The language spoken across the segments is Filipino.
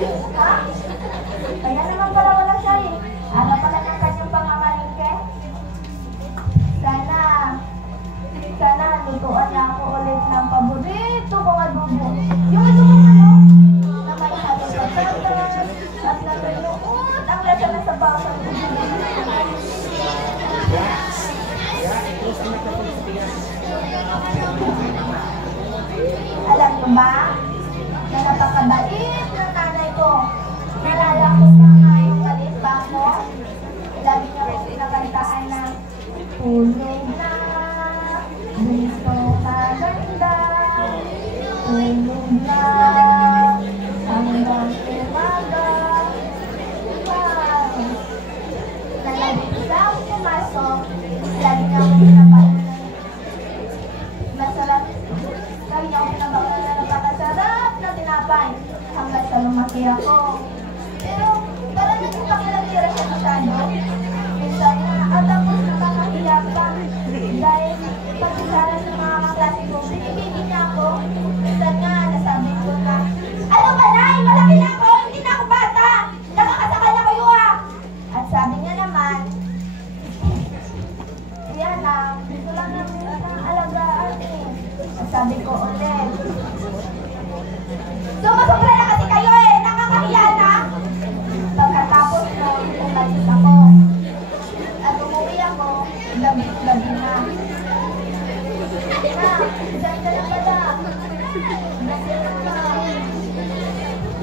Ha? Kaya naman pala wala siya eh. Ara pala ng kanyang pangamalingke. Sana lutuan niya ako ulit ng paborito kong adobo. Yung adobo ano? Na may halong patatas at natuloon ang lasa na sabaw sa adobo. Alam niyo ba na napakabait ng nanay ko? Nalala ko na ngayong maliit pa ako. Lagi niya ko pinakantahan na tulog na, gusto na ganda, tulog na, hanggang umaga. Wow! Nalagi ko ako pumasok, lagi niya ko pinakantahan masarap. Lagi niya ako pinakantahan na napakasarap na tinapay hanggang sa lumaki ako. Pero parang nagpapakilagtira siya masyado. Minsan na at tapos nakakahiya pa dahil pagkisara sa mga kaklase ko, binibigin niya ako. Minsan nga nasabi ko na, ano ba nay? Malaki na ako! Hindi na ako bata! Nakakasakal na kayo ah! At sabi niya naman, yan lang, dito lang namin sa alagaan eh. At sabi ko ulit, sumasobra na kasi kayo eh! Nakakahiya na! Pagkatapos nun, umalis ako. At umuwi ako, gabi na. Diyan ka na pala. Nasira ka.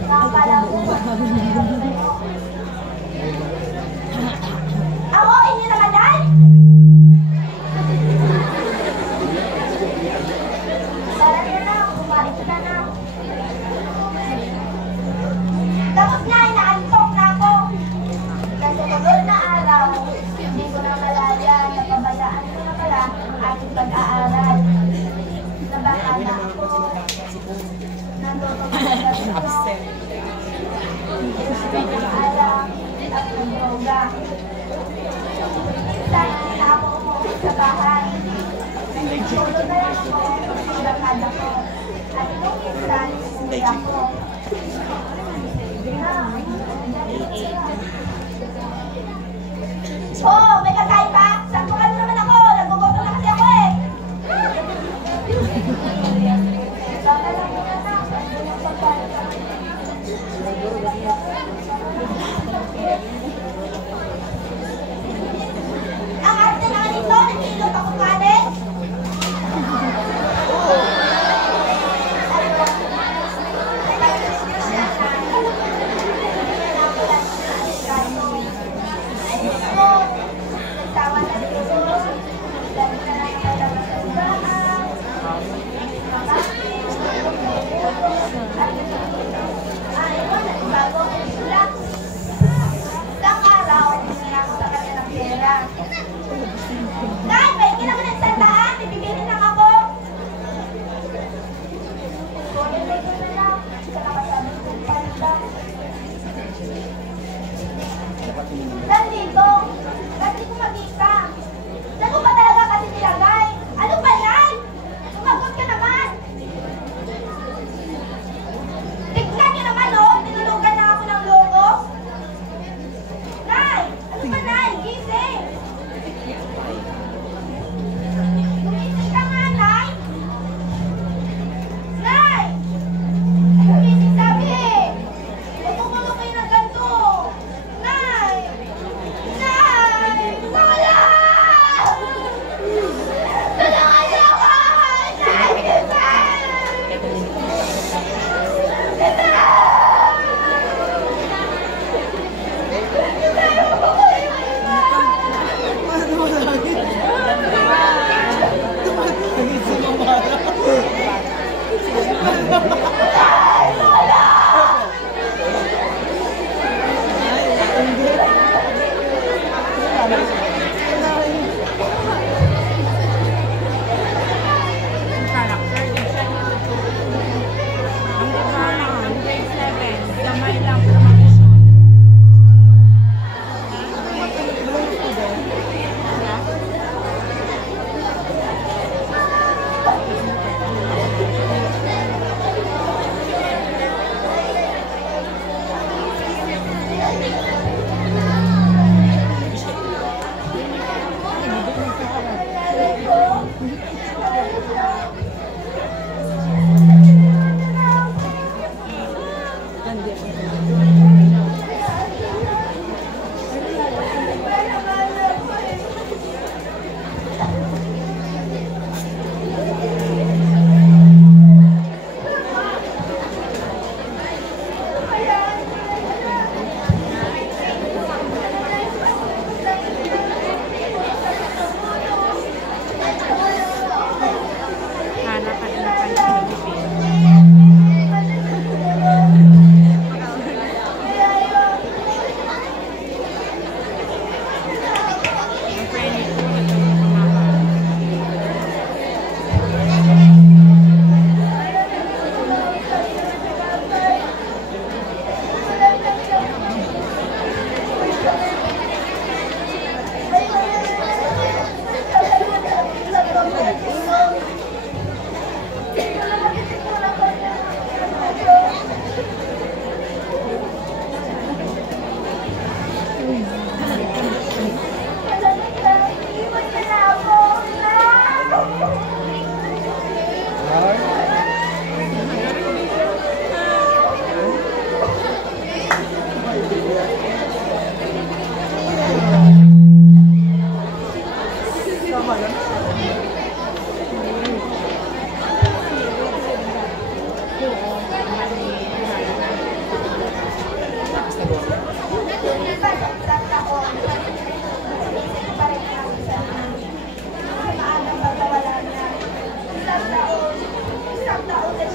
Nakakala ko. Ako, hindi naman yan? Tara na, kumalis ka na. Tapos na, inaantok na ako. Kasi sumunod na araw, hindi ko na malaya, napabayaan ko na pala ang aking pag-aaral. Nabakala ako. Nandito ko sa gabi ko. Alam at nag-yoga. Sana na ako umuwi sa bahay. Tulog na lang ako sa barkada ko. At nung minsan, umuwi ako. Oh, may kakain ba? Sampukan mo naman ako. Nagugutom na kasi ako eh. Baka lang mo na na. Ang arte na nito, nagkilot ako kanin.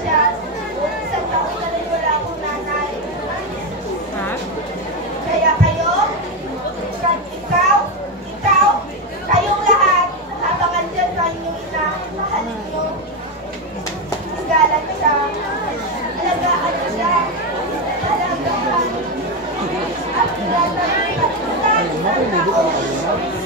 siya. Isang taon na rin wala akong nanay. Ha? Kaya kayo, kayong lahat, habang andyan sa inyong ina, mahalin nyo. Igalan siya. Alagaan siya. Alagaan. At ilalang kalimutan ng tao.